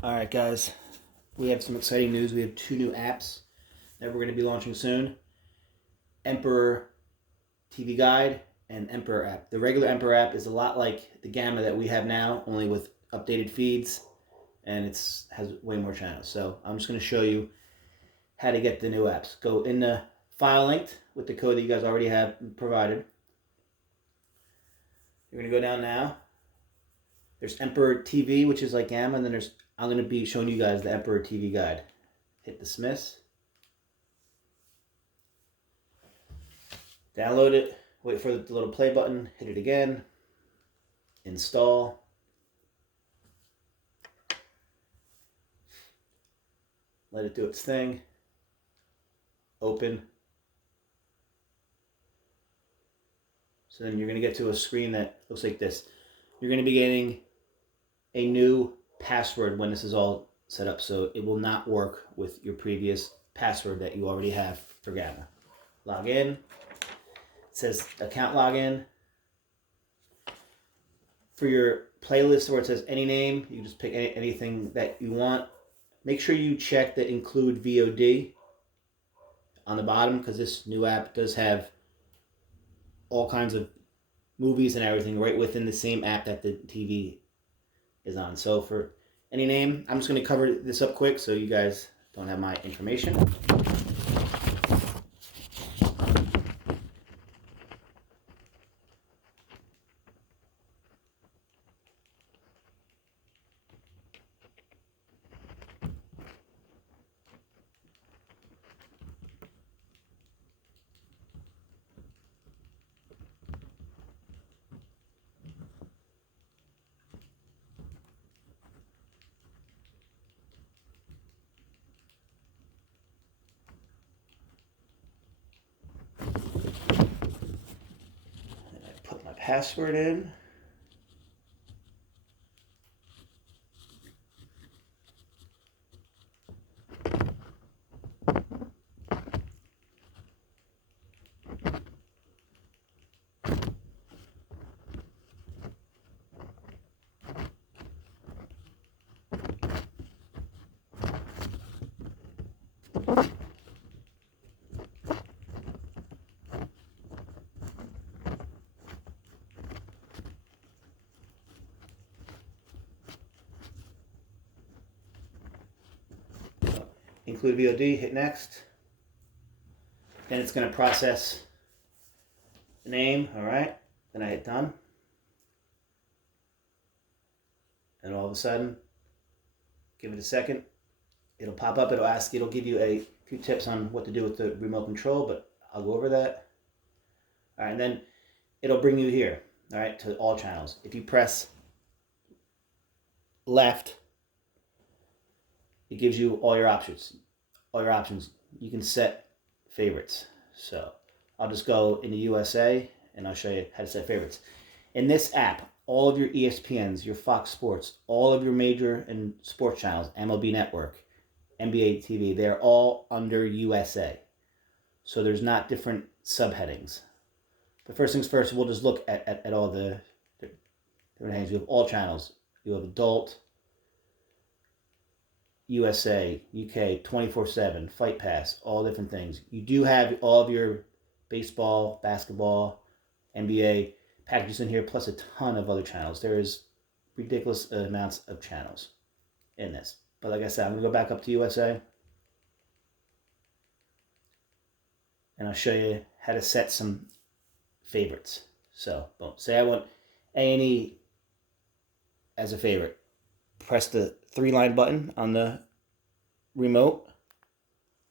All right, guys, we have some exciting news. We have two new apps that we're going to be launching soon: Emperor TV Guide and Emperor app. The regular Emperor app is a lot like the Gamma that we have now, only with updated feeds, and it's has way more channels. So I'm just going to show you how to get the new apps. Go in the file linked with the code that you guys already have provided. You're going to go down now. There's Emperor TV, which is like Gamma, and then I'm going to be showing you guys the Emperor TV Guide. Hit dismiss. Download it, wait for the little play button, hit it again, install. Let it do its thing. Open. So then you're going to get to a screen that looks like this. You're going to be getting a new password when this is all set up, so it will not work with your previous password that you already have for Gamma. Log in. It says account login. For your playlist where it says any name, you just pick anything that you want. Make sure you check the include VOD on the bottom, because this new app does have all kinds of movies and everything right within the same app that the TV is on. So for any name, I'm just going to cover this up quick so you guys don't have my information. Put my password in. Include VOD, hit next. Then it's going to process the name, all right? Then I hit done. And all of a sudden, give it a second, it'll pop up, it'll give you a few tips on what to do with the remote control, but I'll go over that. All right, and then it'll bring you here, all right, to all channels. If you press left, it gives you all your options. You can set favorites. So I'll just go into USA and I'll show you how to set favorites. In this app, all of your ESPNs, your Fox Sports, all of your major and sports channels, MLB Network, NBA TV, they're all under USA. So there's not different subheadings. But first things first, we'll just look at all the different headings. You have all channels. You have adult, USA, UK, 24/7, Fight Pass, all different things. You do have all of your baseball, basketball, NBA packages in here, plus a ton of other channels. There is ridiculous amounts of channels in this. But like I said, I'm going to go back up to USA. And I'll show you how to set some favorites. So, boom. Say I want A&E as a favorite. Press the 3-line button on the remote.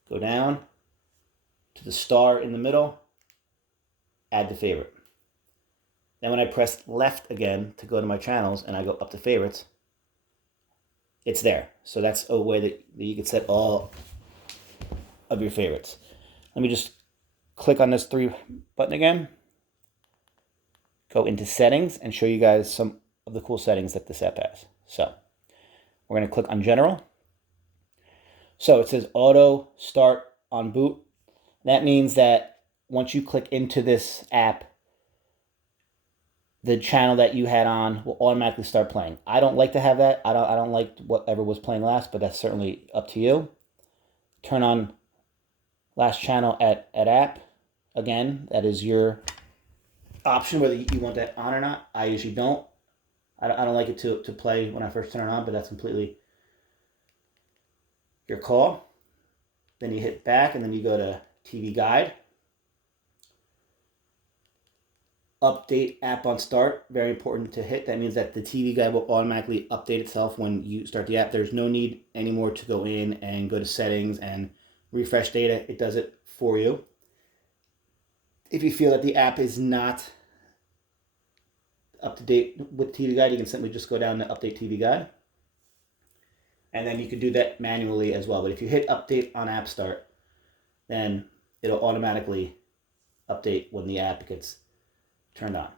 Go down to the star in the middle. Add the favorite. Then when I press left again to go to my channels and I go up to favorites, it's there. So that's a way that you can set all of your favorites. Let me just click on this 3 button again. Go into settings and show you guys some of the cool settings that this app has. So we're going to click on general. So it says auto start on boot. That means that once you click into this app, the channel that you had on will automatically start playing. I don't like to have that. I don't like whatever was playing last, but that's certainly up to you. Turn on last channel at app. Again, that is your option whether you want that on or not. I usually don't. I don't like it to play when I first turn it on, but that's completely your call. Then you hit back, and then you go to TV Guide. Update app on start, very important to hit. That means that the TV Guide will automatically update itself when you start the app. There's no need anymore to go in and go to settings and refresh data. It does it for you. If you feel that the app is not up to date with TV Guide, you can simply just go down to update TV Guide. And then you can do that manually as well. But if you hit update on app start, then it'll automatically update when the app gets turned on.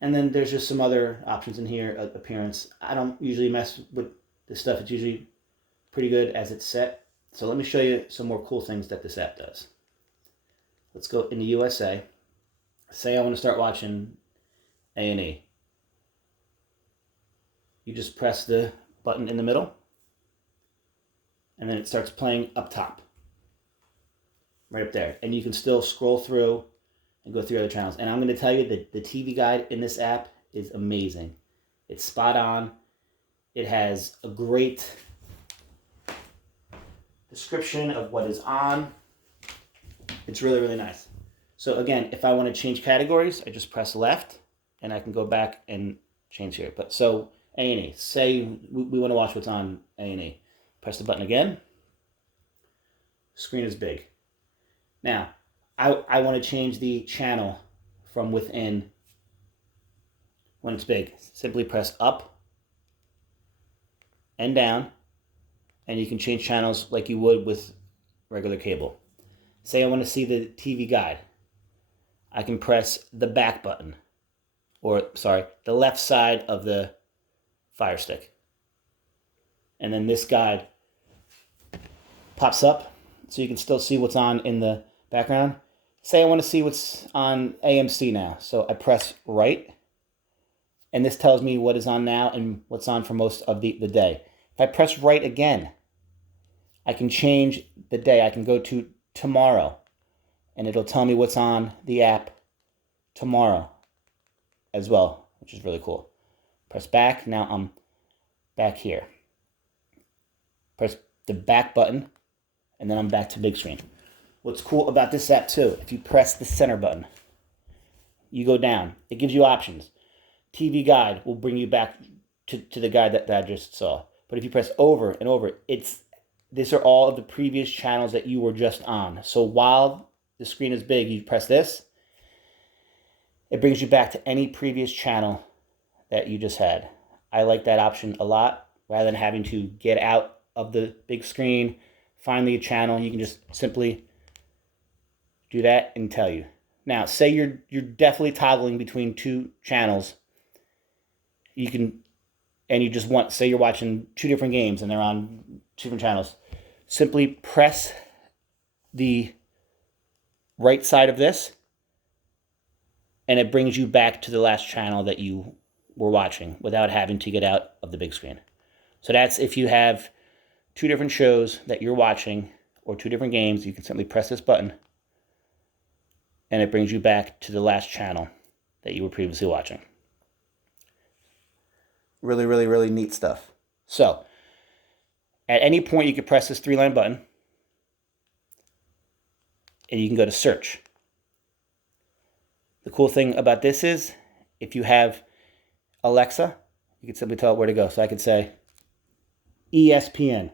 And then there's just some other options in here. Appearance. I don't usually mess with this stuff. It's usually pretty good as it's set. So let me show you some more cool things that this app does. Let's go into USA. Say I want to start watching A&E. You just press the button in the middle, and then it starts playing up top. Right up there. And you can still scroll through and go through other channels. And I'm going to tell you that the TV Guide in this app is amazing. It's spot on. It has a great description of what is on. It's really, really nice. So again, if I want to change categories, I just press left, and I can go back and change here. But so A&E, say we want to watch what's on A&E. Press the button again. Screen is big. Now, I want to change the channel from within when it's big. Simply press up and down, and you can change channels like you would with regular cable. Say I want to see the TV Guide. I can press the back button, or sorry, the left side of the Fire Stick. And then this guide pops up so you can still see what's on in the background. Say I want to see what's on AMC now. So I press right, and this tells me what is on now and what's on for most of the day. If I press right again, I can change the day. I can go to tomorrow, and it'll tell me what's on the app tomorrow as well, which is really cool. Press back. Now I'm back here. Press the back button, and then I'm back to big screen. What's cool about this app too, if you press the center button, you go down. It gives you options. TV Guide will bring you back to the guide that I just saw. But if you press over and over, these are all of the previous channels that you were just on. So while the screen is big, you press this, it brings you back to any previous channel that you just had. I like that option a lot. Rather than having to get out of the big screen, find the channel, you can just simply do that and tell you. Now, say you're definitely toggling between two channels. You can, and you just want, say you're watching two different games and they're on two different channels. Simply press the right side of this, and it brings you back to the last channel that you were watching without having to get out of the big screen. So that's if you have two different shows that you're watching or two different games, you can simply press this button, and it brings you back to the last channel that you were previously watching. Really, really, really neat stuff. So, at any point, you can press this three-line button, and you can go to search. The cool thing about this is, if you have Alexa, you can simply tell it where to go. So I could say, ESPN.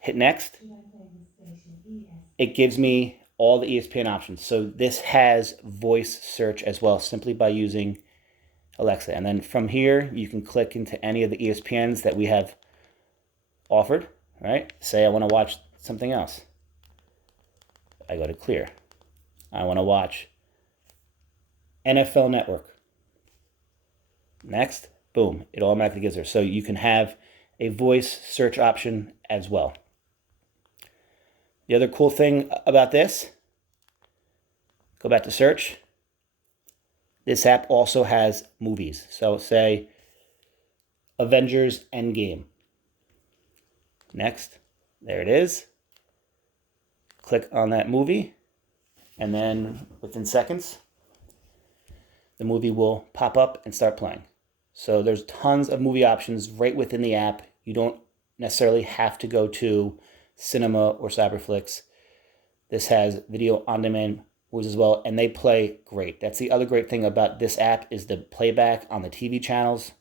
Hit next. It gives me all the ESPN options. So this has voice search as well, simply by using Alexa. And then from here, you can click into any of the ESPNs that we have offered, right? Say I want to watch something else. I go to clear. I want to watch NFL Network. Next, boom, it automatically gives her. So you can have a voice search option as well. The other cool thing about this, go back to search. This app also has movies. So say Avengers Endgame. Next, there it is. Click on that movie, and then within seconds, the movie will pop up and start playing. So there's tons of movie options right within the app. You don't necessarily have to go to Cinema or Cyberflix. This has video on demand movies as well, and they play great. That's the other great thing about this app, is the playback on the TV channels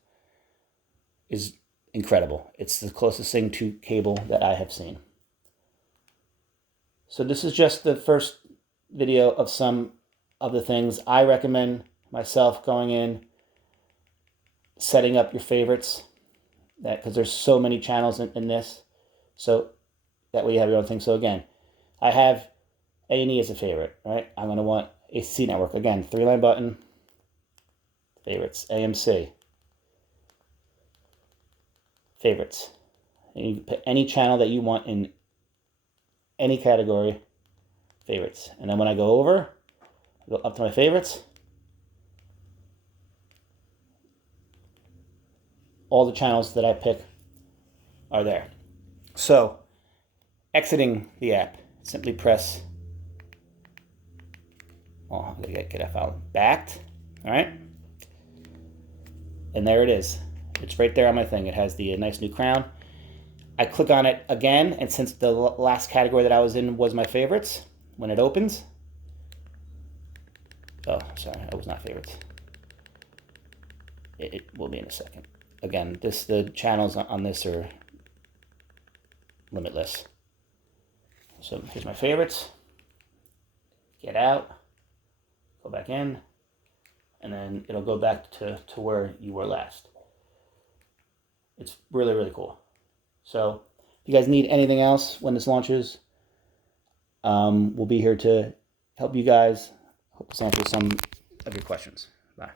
is incredible. It's the closest thing to cable that I have seen. So this is just the first video of some of the things I recommend myself going in, setting up your favorites, because there's so many channels in this. So that way you have your own thing. So again, I have A&E as a favorite, right? I'm going to want ACC Network. Again, 3-line button, favorites, AMC, favorites. And you can put any channel that you want in any category, favorites. And then when I go over, I go up to my favorites, all the channels that I pick are there. So, exiting the app, simply press, I'm going to get that file backed, all right? And there it is. It's right there on my thing. It has the nice new crown. I click on it again, and since the last category that I was in was my favorites, when it opens, oh, sorry, that was not favorites. It will be in a second. Again, the channels on this are limitless. So here's my favorites. Get out, go back in, and then it'll go back to where you were last. It's really, really cool. So if you guys need anything else when this launches, we'll be here to help you guys. Hope this answers some of your questions. Bye.